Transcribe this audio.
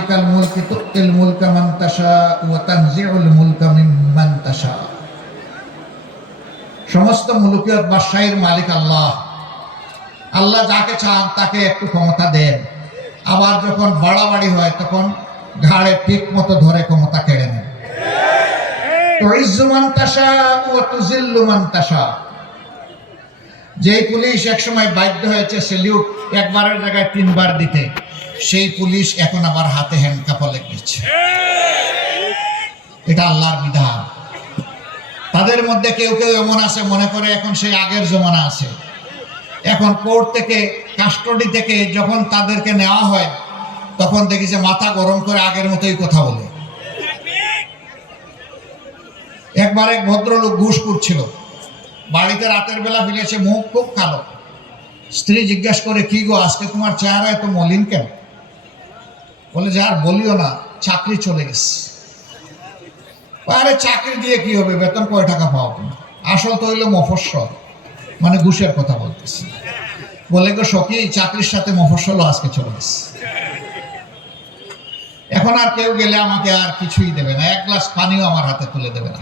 মালিকাল মুলকি তুতিল মুলকা মান তাশা ওয়া তানজিউল মুলকা মিম্মান তাশা। সমস্ত মুলকিয়ত বাদশাহীর মালিক আল্লাহ। আল্লাহ যাকে চান তাকে একটু ক্ষমতা দেন, আবার যখন বাড়াবাড়ি হয় তখন ঘাড়ে ঠিক মতো ধরে ক্ষমতা কেড়ে নেন। তুইজ্জু মান তাশা ওয়া তুযিল্লু মান তাশা। যেই পুলিশ একসময় বাধ্য হয়েছে স্যালিউট একবারের জায়গায় 3 বার দিতে, সেই পুলিশ এখন আবার হাতে হ্যান্ডকাফ লেগেছে। এটা আল্লাহর বিধান। তাদের মধ্যে কেউ কেউ এমন আছে মনে করে এখন সেই আগের জমানা আছে। এখন কোর্ট থেকে কাস্টডি থেকে যখন তাদেরকে নেওয়া হয় তখন দেখি যে মাথা গরম করে আগের মতোই কথা বলে। একবার এক ভদ্রলোক ঘুষ করছিল, বাড়িতে রাতের বেলা ফিরেছে, মুখ খুব কালো। স্ত্রী জিজ্ঞাসা করে, কি গো আজকে তোমার চেহারা এত মলিন কেন? বলে যে আর বলিও না, চাকরি চলে গেছে। আরে চাকরি দিয়ে কি হবে, বেতন কয় টাকা পাও তুমি? আসল তো হইলো মফস্বল, মানে ঘুষের কথা বলতেছি। বলে গো সখী, চাকরির সাথে মফস্বলও আজকে চলে গেছে। এখন আর কেউ গেলে আমাকে আর কিছুই দেবে না, 1 গ্লাস পানিও আমার হাতে তুলে দেবে না।